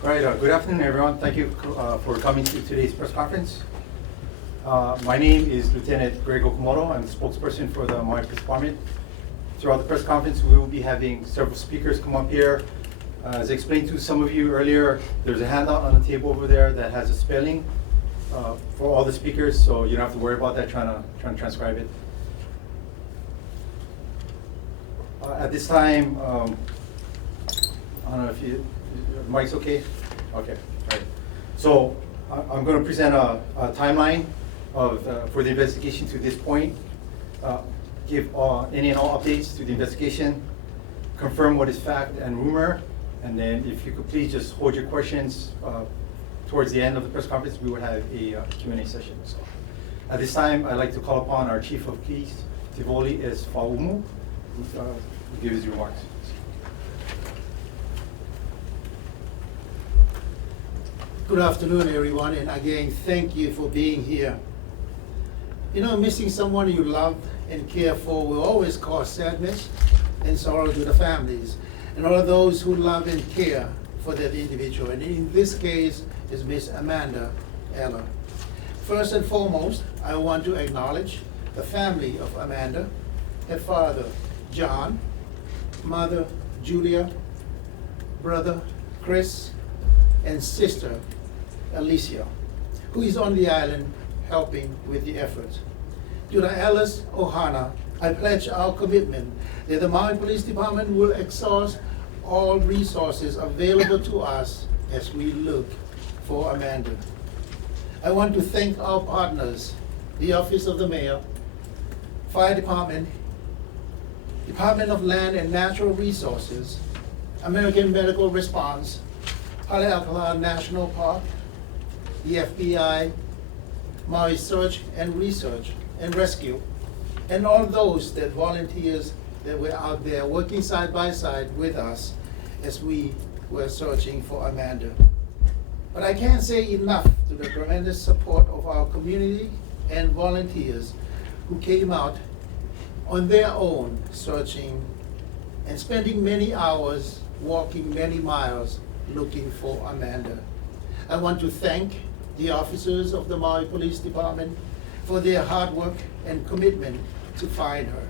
All right, good afternoon, everyone. Thank you for coming to today's press conference. My name is Lieutenant Greg Okamoto. I'm the spokesperson for the Maui Police Department. Throughout the press conference, we will be having several speakers come up here. As I explained to some of you earlier, there's a handout on the table over there that has a spelling for all the speakers, so you don't have to worry about that trying to transcribe it. At this time, I don't know if the mic's okay? Okay, all right. So I'm going to present a timeline for the investigation to this point, give any and all updates to the investigation, confirm what is fact and rumor, and then if you could please just hold your questions towards the end of the press conference, we will have a Q&A session. So at this time, I'd like to call upon our Chief of Police, Tivoli S. Faumu, who will give his remarks. Good afternoon, everyone, and again, thank you for being here. You know, missing someone you love and care for will always cause sadness and sorrow to the families and all of those who love and care for that individual. And in this case, is Miss Amanda Eller. First and foremost, I want to acknowledge the family of Amanda, her father, John, mother, Julia, brother, Chris, and sister, Alicia, who is on the island helping with the efforts. To the Alice Ohana, I pledge our commitment that the Maui Police Department will exhaust all resources available to us as we look for Amanda. I want to thank our partners, the Office of the Mayor, Fire Department, Department of Land and Natural Resources, American Medical Response, Haleakala National Park, the FBI, Maui Search and Research and Rescue, and all those that volunteers that were out there working side by side with us as we were searching for Amanda. But I can't say enough to the tremendous support of our community and volunteers who came out on their own searching and spending many hours walking many miles looking for Amanda. I want to thank the officers of the Maui Police Department for their hard work and commitment to find her.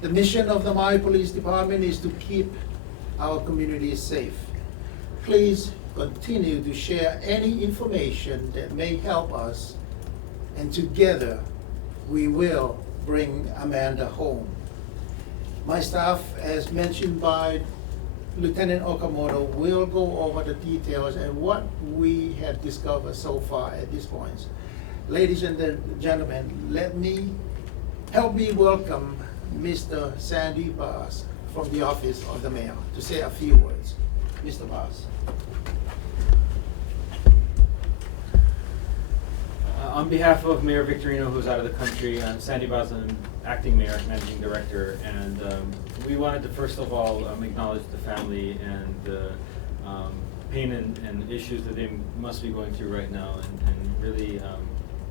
The mission of the Maui Police Department is to keep our communities safe. Please continue to share any information that may help us, and together we will bring Amanda home. My staff, as mentioned by Lieutenant Okamoto, will go over the details and what we have discovered so far at this point. Ladies and gentlemen, help me welcome Mr. Sandy Bass from the Office of the Mayor to say a few words. Mr. Bass. On behalf of Mayor Victorino, who's out of the country, I'm Sandy Bass, I'm acting mayor, managing director, and we wanted to first of all acknowledge the family and the pain and issues that they must be going through right now, and really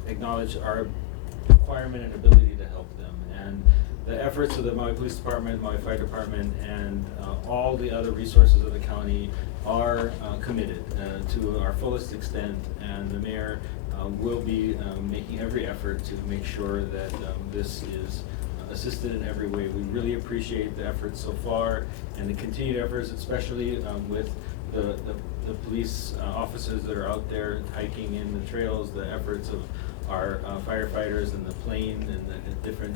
acknowledge our requirement and ability to help them. And the efforts of the Maui Police Department, Maui Fire Department, and all the other resources of the county are committed to our fullest extent, and the mayor will be making every effort to make sure that this is assisted in every way. We really appreciate the efforts so far and the continued efforts, especially with the police officers that are out there hiking in the trails, the efforts of our firefighters and the plane and the different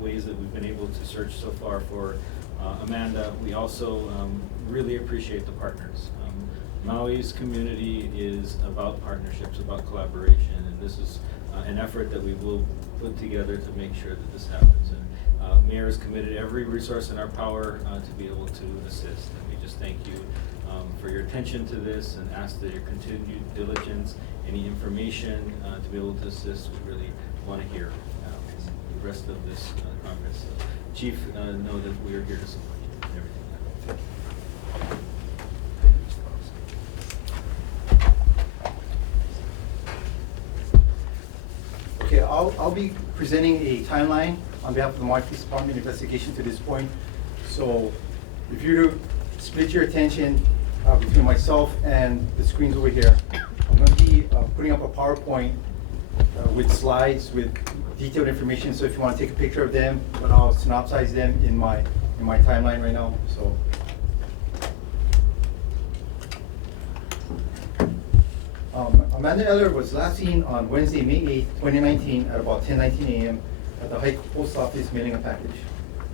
ways that we've been able to search so far for Amanda. We also really appreciate the partners. Maui's community is about partnerships, about collaboration, and this is an effort that we will put together to make sure that this happens. And Mayor has committed every resource in our power to be able to assist. And we just thank you for your attention to this and ask that your continued diligence, any information to be able to assist, we really want to hear the rest of this conference. Chief, know that we are here to support you in everything. Thank you. Okay, I'll be presenting a timeline on behalf of the Maui Police Department investigation to this point. So if you were to split your attention between myself and the screens over here. I'm going to be putting up a PowerPoint with slides with detailed information. So if you want to take a picture of them, but I'll synopsize them in my timeline right now. So. Amanda Eller was last seen on Wednesday, May 8, 2019 at about 10:19 a.m. at the Haiku Post Office mailing a package.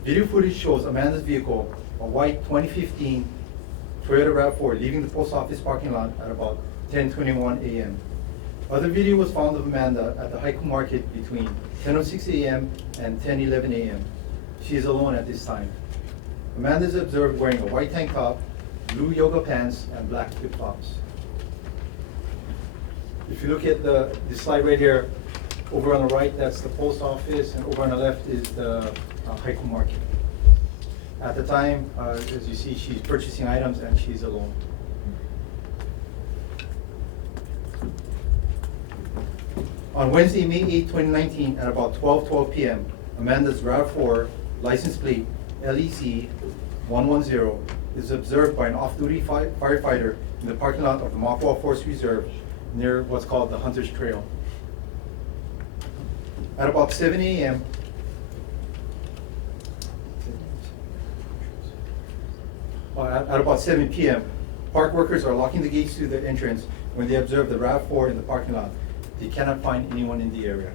Video footage shows Amanda's vehicle, a white 2015 Toyota RAV4, leaving the post office parking lot at about 10:21 a.m. Other video was found of Amanda at the Haiku Market between 10:06 a.m. and 10:11 a.m. She is alone at this time. Amanda is observed wearing a white tank top, blue yoga pants, and black flip-flops. If you look at this slide right here, over on the right, that's the post office, and over on the left is the Haiku Market. At the time, as you see, she's purchasing items and she's alone. On Wednesday, May 8, 2019, at about 12:12 p.m., Amanda's RAV4 license plate LEC 110 is observed by an off-duty firefighter in the parking lot of the Maui Forest Reserve near what's called the Hunter's Trail. At about 7 a.m., at about 7 p.m., park workers are locking the gates to the entrance when they observe the RAV4 in the parking lot. They cannot find anyone in the area.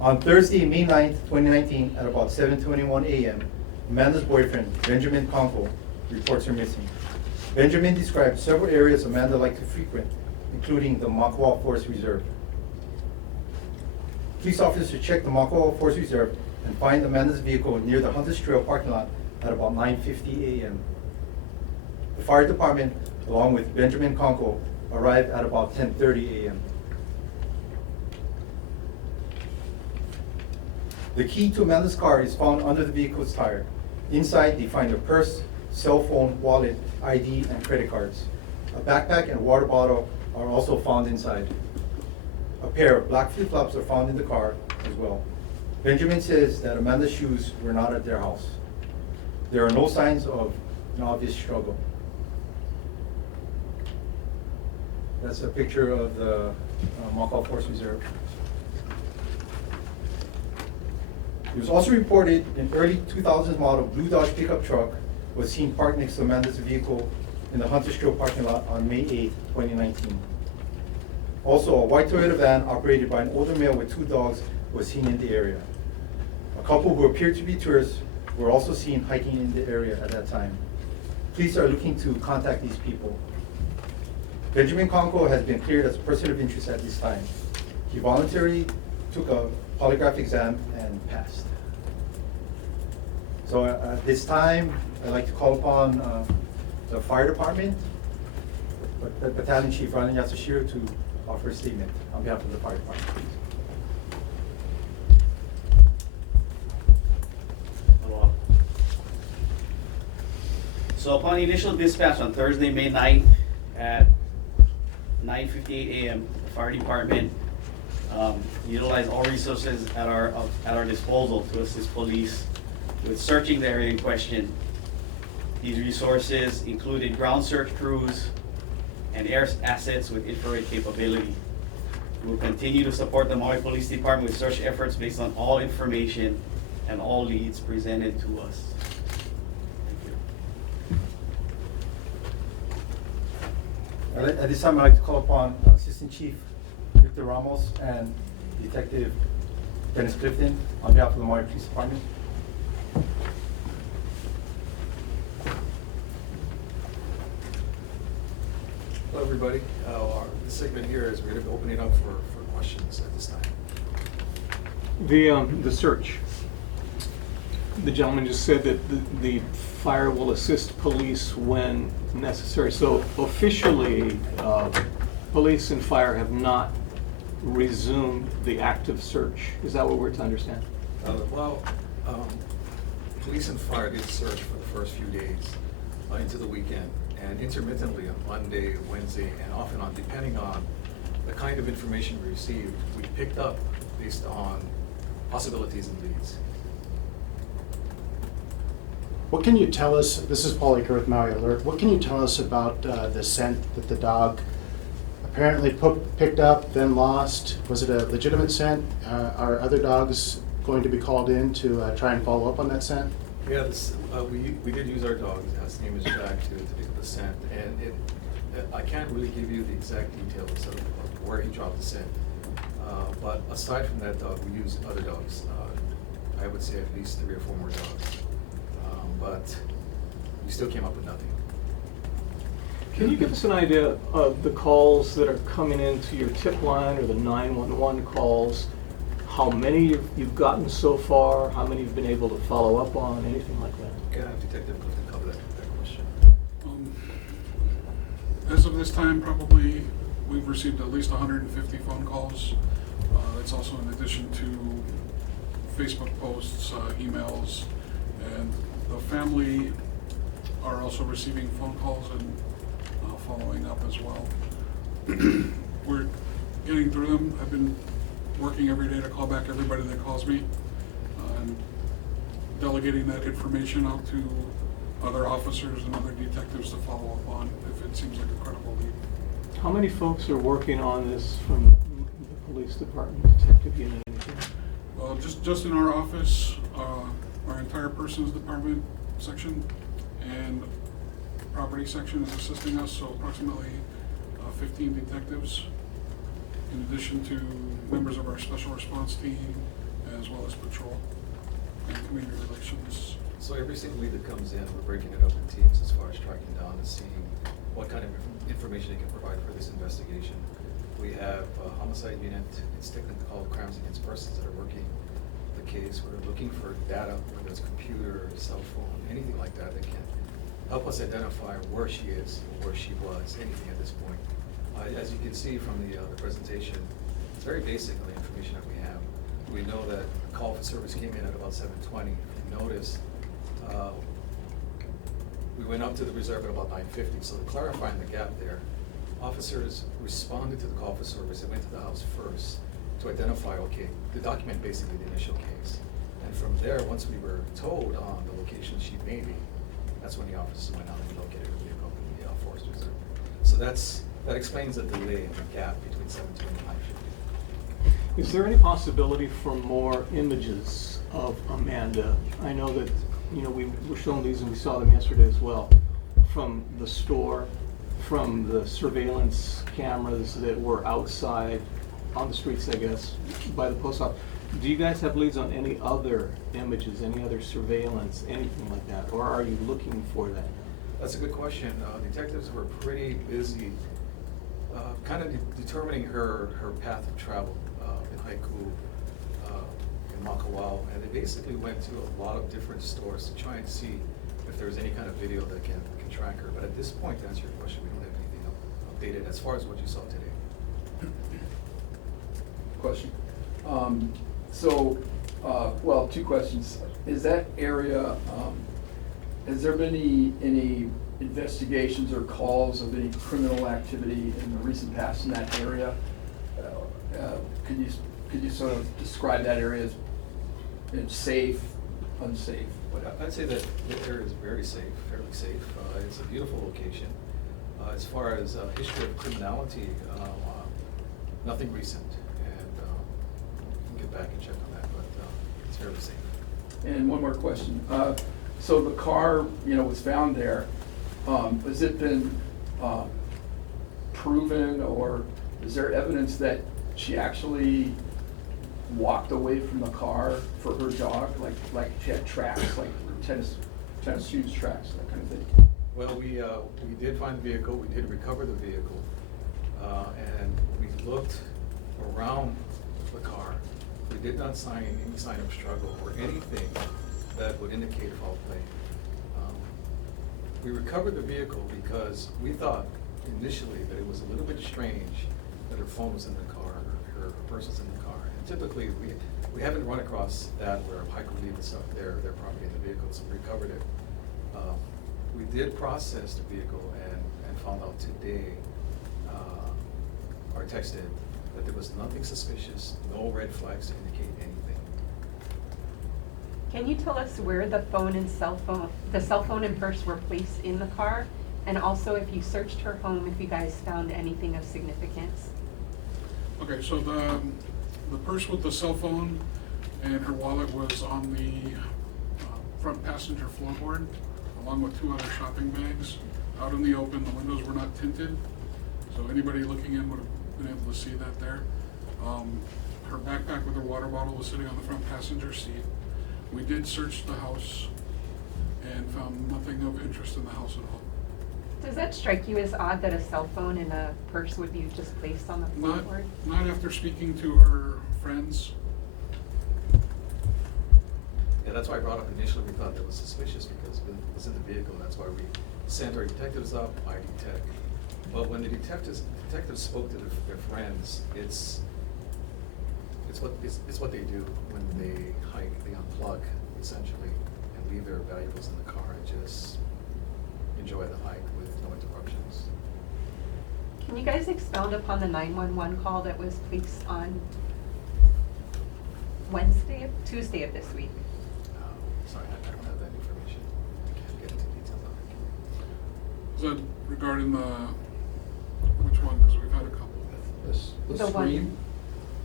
On Thursday, May 9th, 2019, at about 7:21 a.m., Amanda's boyfriend, Benjamin Conco, reports her missing. Benjamin described several areas Amanda liked to frequent, including the Maui Forest Reserve. Police officers checked the Maui Forest Reserve and find Amanda's vehicle near the Hunter's Trail parking lot at about 9:50 a.m. The fire department, along with Benjamin Conco, arrived at about 10:30 a.m. The key to Amanda's car is found under the vehicle's tire. Inside, they find a purse, cell phone, wallet, ID, and credit cards. A backpack and water bottle are also found inside. A pair of black flip-flops are found in the car as well. Benjamin says that Amanda's shoes were not at their house. There are no signs of an obvious struggle. That's a picture of the Maui Forest Reserve. It was also reported an early 2000s model blue Dodge pickup truck was seen parked next to Amanda's vehicle in the Hunter's Trail parking lot on May 8, 2019. Also, a white Toyota van operated by an older male with two dogs was seen in the area. A couple who appeared to be tourists were also seen hiking in the area at that time. Police are looking to contact these people. Benjamin Conco has been cleared as a person of interest at this time. He voluntarily took a polygraph exam and passed. So at this time, I'd like to call upon the fire department, Battalion Chief Ryan Yasushiro, to offer a statement on behalf of the fire department, please. Hello. So upon initial dispatch on Thursday, May 9th at 9:58 a.m., the fire department utilized all resources at our disposal to assist police with searching the area in question. These resources included ground search crews and air assets with infrared capability. We will continue to support the Maui Police Department with search efforts based on all information and all leads presented to us. Thank you. At this time, I'd like to call upon Assistant Chief Victor Ramos and Detective Dennis Clifton on behalf of the Maui Police Department. Hello, everybody. This segment here is we're going to be opening up for questions at this time. The search. The gentleman just said that the fire will assist police when necessary. So officially, police and fire have not resumed the active search. Is that what we're to understand? Police and fire did search for the first few days into the weekend, and intermittently on Monday, Wednesday, and off and on, depending on the kind of information we received, we picked up based on possibilities and leads. What can you tell us, this is Paul Aker with Maui Alert, what can you tell us about the scent that the dog apparently picked up, then lost? Was it a legitimate scent? Are other dogs going to be called in to try and follow up on that scent? Yeah, we did use our dog, his name is Jack, to pick up the scent, and I can't really give you the exact details of where he dropped the scent. But aside from that dog, we used other dogs. I would say at least 3 or 4 more dogs. But we still came up with nothing. Can you give us an idea of the calls that are coming into your tip line or the 911 calls? How many you've gotten so far? How many you've been able to follow up on? Anything like that? Can I have Detective Clifton cover that question? As of this time, probably we've received at least 150 phone calls. That's also in addition to Facebook posts, emails, and the family are also receiving phone calls and following up as well. We're getting through them. I've been working every day to call back everybody that calls me, and delegating that information out to other officers and other detectives to follow up on if it seems like a credible lead. How many folks are working on this from the police department, detective unit? Anything? Just in our office, our entire persons department section and property section is assisting us, so approximately 15 detectives, in addition to members of our special response team, as well as patrol and community relations. So every single lead that comes in, we're breaking it up in teams as far as tracking down and seeing what kind of information they can provide for this investigation. We have a homicide unit, it's technically called crimes against persons, that are working the case. We're looking for data, whether it's computer, cell phone, anything like that that can help us identify where she is, or where she was, anything at this point. As you can see from the presentation, it's very basic on the information that we have. We know that a call for service came in at about 7:20. If you notice, we went up to the reserve at about 9:50. So clarifying the gap there, officers responded to the call for service and went to the house first to identify, okay, to document basically the initial case. And from there, once we were told on the location she may be, that's when the officers went out and located the vehicle in the Forest Reserve. So that explains the delay and the gap between 7:20 and 9:50. Is there any possibility for more images of Amanda? I know that, we were shown these and we saw them yesterday as well, from the store, from the surveillance cameras that were outside on the streets, I guess, by the post office. Do you guys have leads on any other images, any other surveillance, anything like that? Or are you looking for that? That's a good question. Detectives were pretty busy kind of determining her path of travel in Haiku, in Makawao, and they basically went to a lot of different stores to try and see if there was any kind of video that can track her. But at this point, to answer your question, we don't have anything updated as far as what you saw today. Question. Well, 2 questions. Is that area, has there been any investigations or calls of any criminal activity in the recent past in that area? Could you sort of describe that area as safe, unsafe, whatever? I'd say that the area is very safe, fairly safe. It's a beautiful location. As far as history of criminality, nothing recent. And we can get back and check on that, but it's fairly safe. And one more question. So the car, was found there. Has it been proven, or is there evidence that she actually walked away from the car for her jog, like she had tracks, like tennis shoes tracks, that kind of thing? Well, we did find the vehicle. We did recover the vehicle, and we looked around the car. We did not find any sign of struggle or anything that would indicate foul play. We recovered the vehicle because we thought initially that it was a little bit strange that her phone was in the car, or her purse was in the car. And typically, we haven't run across that where a hiker leaves their property in the vehicle, so we recovered it. We did process the vehicle and found out today, or texted, that there was nothing suspicious, no red flags to indicate anything. Can you tell us where the cell phone and purse were placed in the car? And also if you searched her home, if you guys found anything of significance? Okay, so the purse with the cell phone and her wallet was on the front passenger floorboard, along with 2 other shopping bags. Out in the open, the windows were not tinted, so anybody looking in would have been able to see that there. Her backpack with her water bottle was sitting on the front passenger seat. We did search the house and found nothing of interest in the house at all. Does that strike you as odd that a cell phone and a purse would be just placed on the floorboard? Not after speaking to her friends. Yeah, that's why I brought up initially, we thought that was suspicious because it was in the vehicle, that's why we sent our detectives up, ID Tech. But when the detectives spoke to their friends, it's what they do when they hike, they unplug essentially and leave their valuables in the car and just enjoy the hike with no interruptions. Can you guys expound upon the 911 call that was placed on Tuesday of this week? Sorry, I don't have that information. I can't get into details on it. Is that regarding which one? Because we've had a couple. The one-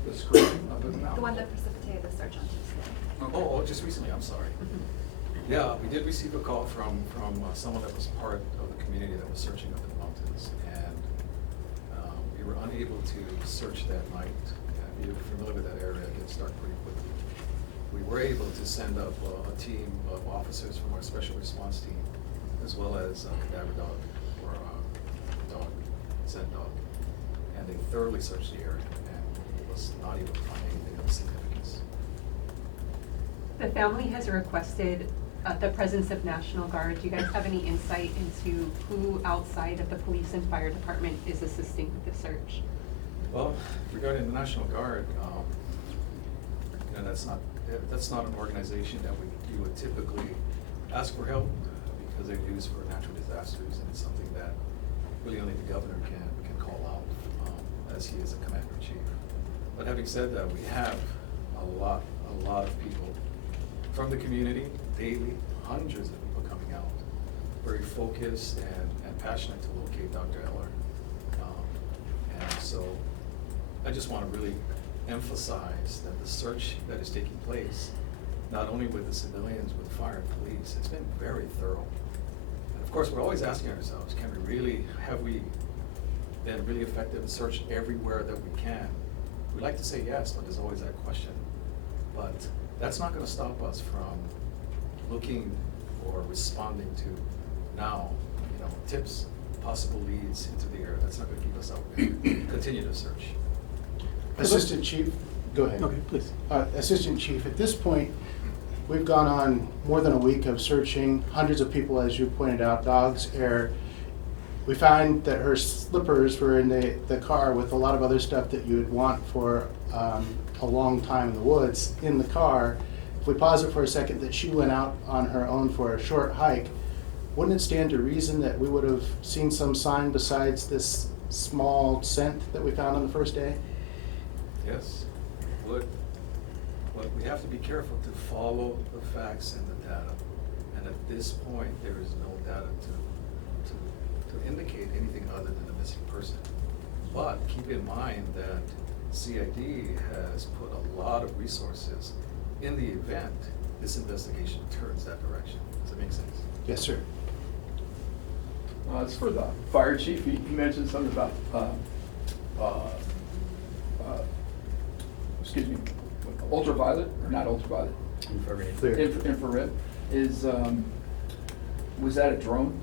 The scream of the mountain. The one that precipitated the search on Tuesday. Okay. Oh, just recently, I'm sorry. Yeah, we did receive a call from someone that was part of the community that was searching up in the mountains, and we were unable to search that night. If you're familiar with that area, it gets dark pretty quickly. We were able to send up a team of officers from our special response team, as well as a cadaver dog, or dog, scent dog, and they thoroughly searched the area and was not able to find anything of significance. The family has requested the presence of National Guard. Do you guys have any insight into who outside of the police and fire department is assisting with the search? Well, regarding the National Guard, that's not an organization that you would typically ask for help because they're used for natural disasters, and it's something that really only the governor can call out, as he is a commander-in-chief. But having said that, we have a lot of people from the community daily, hundreds of people coming out, very focused and passionate to locate Dr. Eller. And so I just want to really emphasize that the search that is taking place, not only with the civilians, with fire and police, it's been very thorough. And of course, we're always asking ourselves, have we been really effective and searched everywhere that we can? We like to say yes, but there's always that question. But that's not going to stop us from looking or responding to now, tips, possible leads into the area. That's not going to keep us out. We're going to continue to search. Assistant Chief, go ahead. Okay, please. Assistant Chief, at this point, we've gone on more than a week of searching, hundreds of people, as you pointed out, dogs, air. We find that her slippers were in the car with a lot of other stuff that you would want for a long time in the woods in the car. If we pause it for a second, that she went out on her own for a short hike, wouldn't it stand to reason that we would have seen some sign besides this small scent that we found on the first day? Yes, would. But we have to be careful to follow the facts and the data. And at this point, there is no data to indicate anything other than a missing person. But keep in mind that CID has put a lot of resources in the event this investigation turns that direction. Does that make sense? Yes, sir. It's for the fire chief. He mentioned something about, excuse me, ultraviolet, or not ultraviolet? Clear. Infrared. Was that a drone?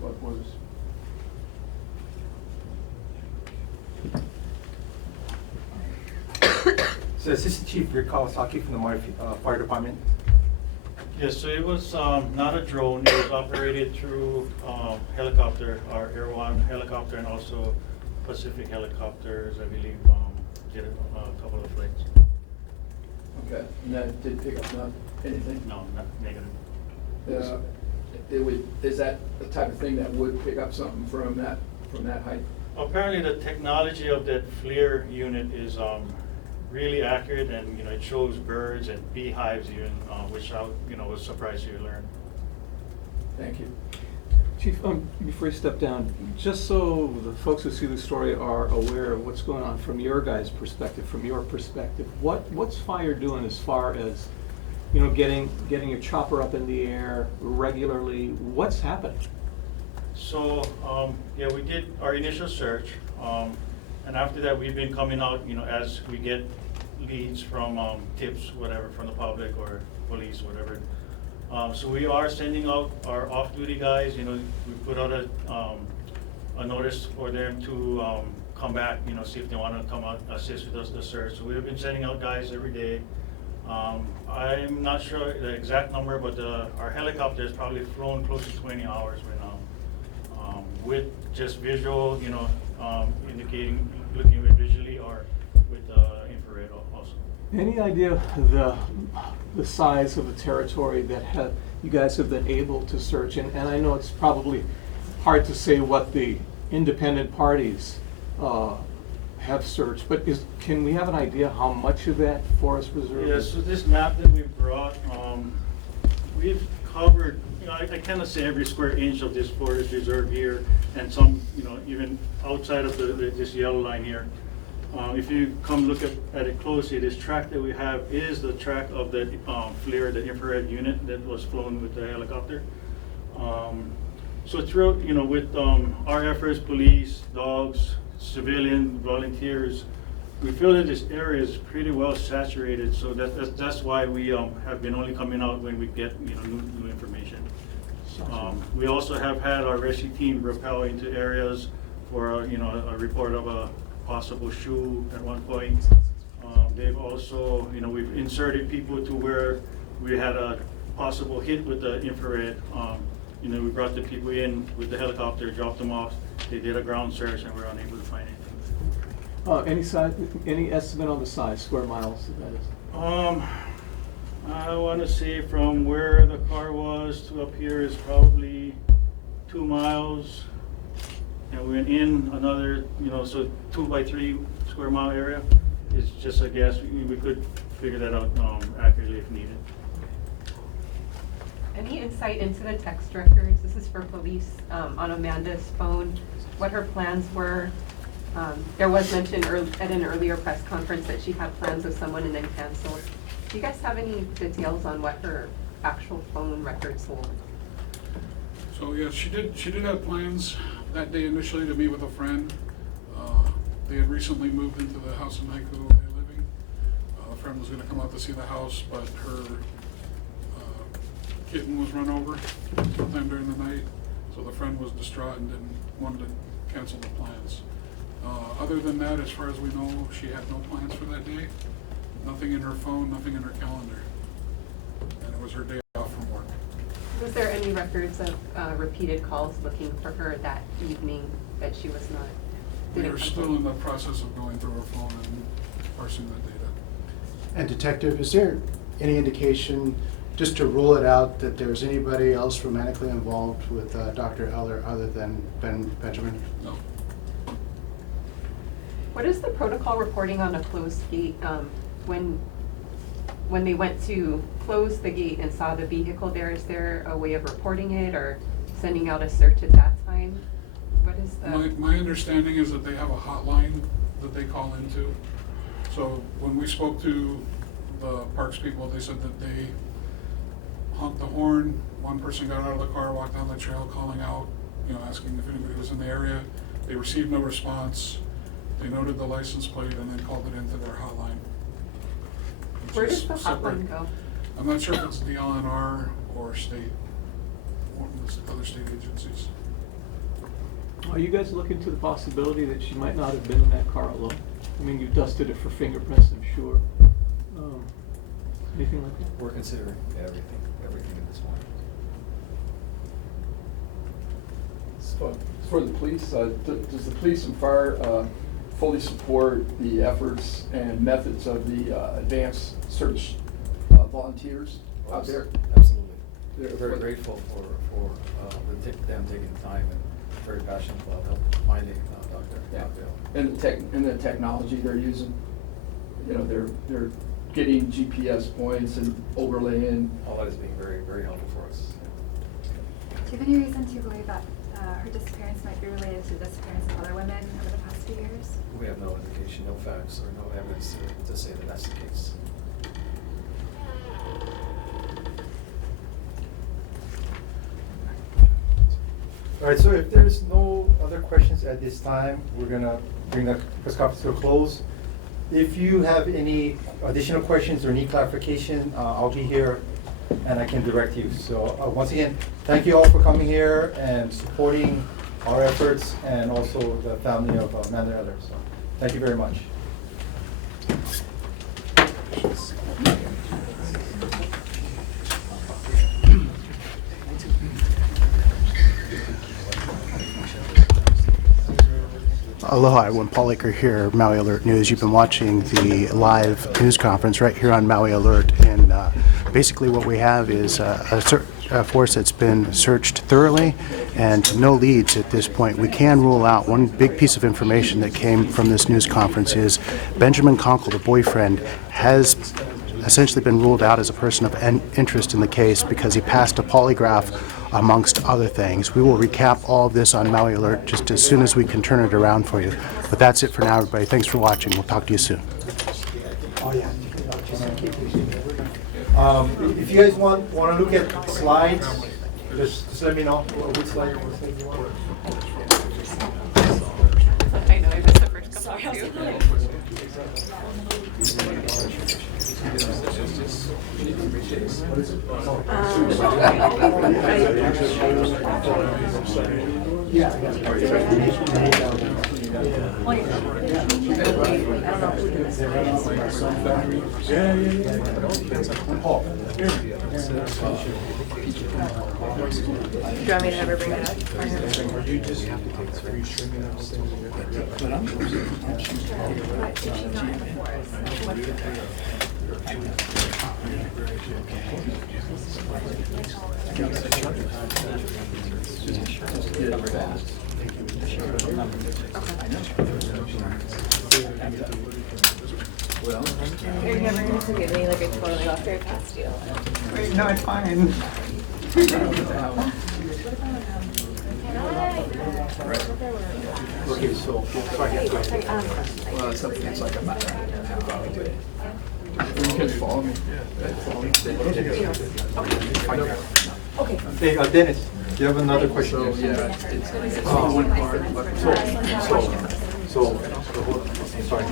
What was? So Assistant Chief Rick Kawasaki from the Maui Fire Department. Yes, so it was not a drone. It was operated through helicopter, our Air One helicopter, and also Pacific helicopters, I believe, did a couple of flights. Okay, and that did pick up anything? No, not negative. Is that the type of thing that would pick up something from that height? Apparently, the technology of that FLIR unit is really accurate, and, you know, it shows birds and beehives even, which I, you know, was surprised to learn. Thank you. Chief, before you step down, just so the folks who see the story are aware of what's going on from your guys' perspective, what's fire doing as far as, you know, getting your chopper up in the air regularly? What's happening? So, yeah, we did our initial search, and after that, we've been coming out, you know, as we get leads from, tips, whatever, from the public or police, whatever. So we are sending out our off-duty guys, you know, we put out a notice for them to, come back, you know, see if they wanna come out, assist with us the search. So we've been sending out guys every day. I'm not sure the exact number, but, our helicopter has probably flown close to 20 hours right now. With just visual, you know, indicating, looking at visually or with, infrared also. Any idea the size of the territory that you guys have been able to search? And I know it's probably hard to say what the independent parties have searched, but can we have an idea how much of that forest reserve? Yeah, so this map that we brought, we've covered, you know, I cannot say every square inch of this forest reserve here, and some, you know, even outside of this yellow line here. If you come look at it closely, this track that we have is the track of the FLIR, the infrared unit that was flown with the helicopter. So throughout, you know, with our efforts, police, dogs, civilian volunteers, we feel that this area is pretty well saturated. So that's why we have been only coming out when we get, you know, new information. We also have had our rescue team rappel into areas for, you know, a report of a possible shoe at one point. They've also, you know, we've inserted people to where we had a possible hit with the infrared. You know, we brought the people in with the helicopter, dropped them off. They did a ground search and were unable to find anything. Any estimate on the size, square miles, that is? I want to say from where the car was to up here is probably 2 miles. And we went in another, you know, so 2 by 3 square mile area. It's just a guess. We could figure that out accurately if needed. Any insight into the text records? This is for police, on Amanda's phone, what her plans were. There was mention at an earlier press conference that she had plans with someone and then canceled. Do you guys have any details on what her actual phone records hold? So yeah, she did have plans that day initially to meet with a friend. They had recently moved into the house in Haiku where they're living. A friend was gonna come out to see the house, but her kitten was run over sometime during the night. So the friend was distraught and wanted to cancel the plans. Other than that, as far as we know, she had no plans for that day. Nothing in her phone, nothing in her calendar. And it was her day off from work. Was there any records of repeated calls looking for her that evening that she was not? We didn't are come still home? in the process of going through her phone and parsing that data. And Detective, is there any indication, just to rule it out, that there's anybody else romantically involved with Dr. Eller other than Benjamin? No. What is the protocol reporting on a closed gate? When they went to close the gate and saw the vehicle there, is there a way of reporting it or sending out a search at that time? What is the? My understanding is that they have a hotline that they call into. So when we spoke to the parks people, they said that they honked the horn. One person got out of the car, walked down the trail calling out, you know, asking if anybody was in the area. They received no response. They noted the license plate and then called it into their hotline. Where does the hotline go? I'm not sure if it's DLNR or state, or other state agencies. Are you guys looking to the possibility that she might not have been in that car alone? I mean, you dusted it for fingerprints, I'm sure. Anything like that? We're considering everything at this point. For the police, does the police and fire fully support the efforts and methods of the advanced service volunteers out there? Absolutely. They're very grateful for them taking the time and very passionate about finding Dr. Yeah. Eller. And the technology they're using you know, they're getting GPS points and overlaying. All that is being very, very helpful for us. Do you have any reason to believe that her disappearance might be related to the disappearance of other women over the past few years? We have no indication, no facts, or no evidence to say that that's the case. All right, so if there's no other questions at this time, we're gonna bring the press conference to a close. If you have any additional questions or need clarification, I'll be here and I can direct you. So once again, thank you all for coming here and supporting our efforts and also the family of Amanda Eller. So thank you very much. Aloha, everyone. Paul Aker here, Maui Alert News. You've been watching the live news conference right here on Maui Alert, and basically what we have is a force that's been searched thoroughly and no leads at this point. We can rule out one big piece of information that came from this news conference is Benjamin Conkle, the boyfriend, has essentially been ruled out as a person of interest in the case because he passed a polygraph amongst other things. We will recap all of this on Maui Alert just as soon as we can turn it around for you. But that's it for now, everybody. Thanks for watching. We'll talk to you soon. If you guys want to look at slides, just let me know which slide you want. I know, I missed the first couple too. Do you want me to ever bring it up? Are you ever going to forgive me like I totally lost your past you? No, it's fine. Okay, so Well, it's like a matter. You can follow me. hey, Dennis, do you have another question? So, yeah, it's one part. So, sorry.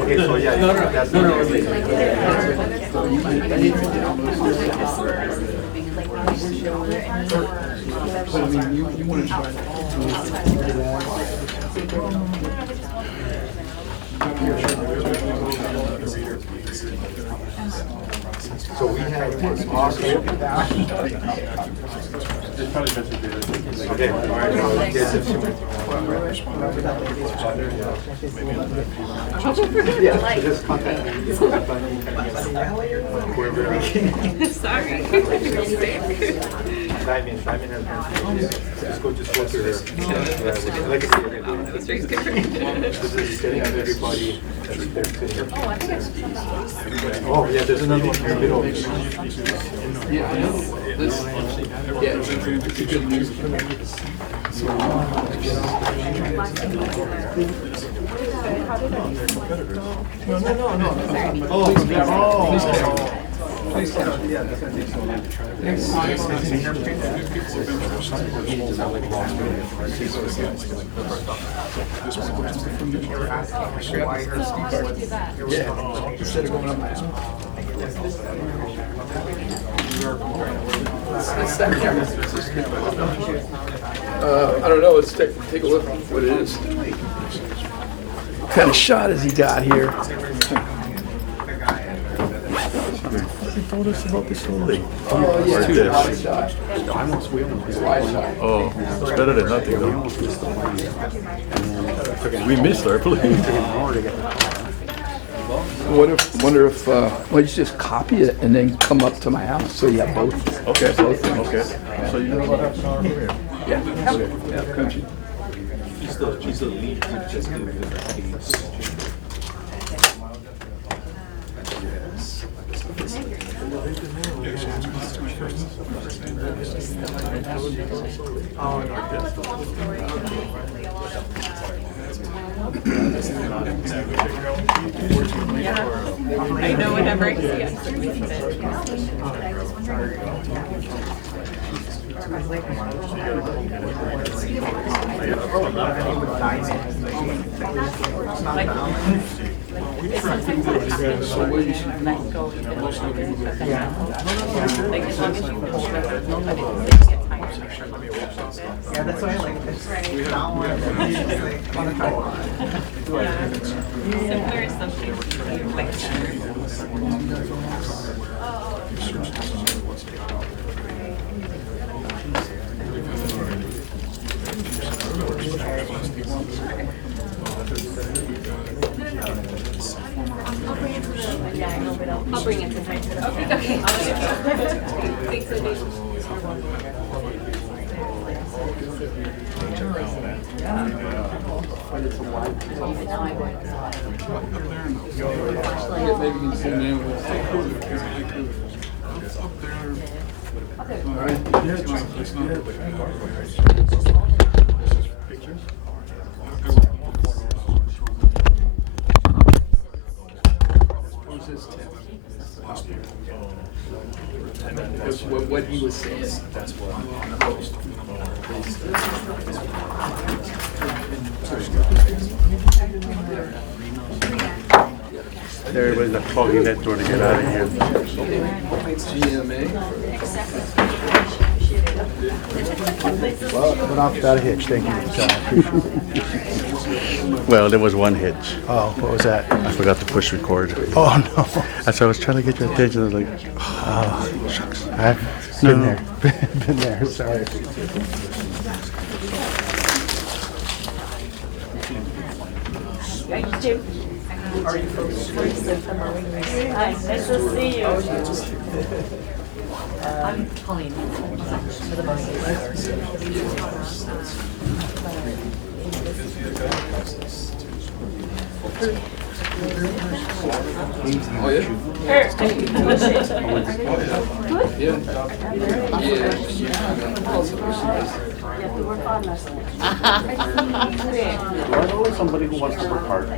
Okay, so yeah, that's But I mean, you want to try So we have okay, all right, yes, yeah, just contact me. Sorry. Diamond has been, just go through there. Like I said, That's very scary. this is getting on everybody that's there sitting. Oh, I think I should send that. Oh, yeah, there's another one here in the middle. Yeah, I know. This, yeah, it's a good news. Instead of going up my ass. I don't know, let's take a look at what it is. What kind of shot has he got here? He told us about this already. Oh, yeah, Right there. wide shot. Wide shot. Oh, it's better than nothing though. We missed our plane. Wonder if, well, you just copy it and then come up to my house, so you have both. Okay, Both things. okay. So you live about half an hour from here? Yeah, country. She's the lead detective in the case. I know whenever I see it. Yeah, that's why I like this. That one, like, on the time. Simpler is something like I'll bring it tonight. Okay. Thanks, Andy. Maybe you can send in with. It's up there. It's not. Pictures? What he was saying. That's what. Everybody's not clogging that door to get out of here. GMA. Well, it went off without a hitch, thank you. So, I appreciate it. Well, there was one hitch. Oh, what was that? I forgot to push record. Oh, no. That's why I was trying to get your attention. I was like, oh, shucks. I've been there, been there, sorry. Jim. Are you from Hi, nice to see you. I'm Colleen. For the most Oh, yeah? We work on this. Do I know somebody who wants to work hard?